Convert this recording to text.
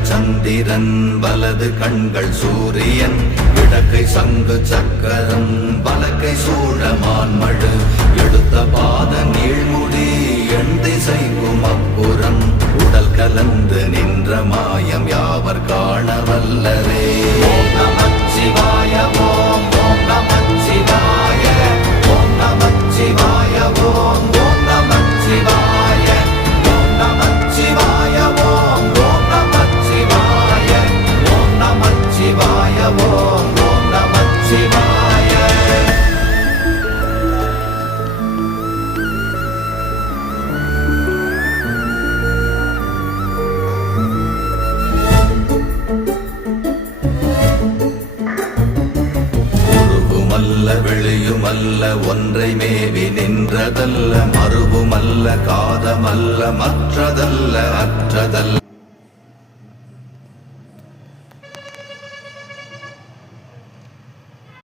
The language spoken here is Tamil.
இடங்கள் சந்திரன் வலது கண்கள் சூரியன் இடக்கை சங்கு சக்கரம் வலக்கை சூழமான்மழு எடுத்த பாத நீழ்முடி எண் திசைக்கும் அப்புறம் உடல் கலந்து நின்ற மாயம் யாவர் காண வல்லரே. ஓம் நமச்சிவாய ஓம் ஓம் நமச்சிவாய ஓம் நமச்சிவாய ஓம் ஓம் நமச்சிவாய ஓம் நமச்சிவாய ஓம் ஓம் நமச்சிவாய ஓம் நமச்சிவாய ஓம் ஓம் நமச்சிவாய. வெளியுமல்ல ஒன்றை மேவி நின்றதல்ல மறுவுமல்ல காதமல்ல மற்றதல்ல அற்றதல்ல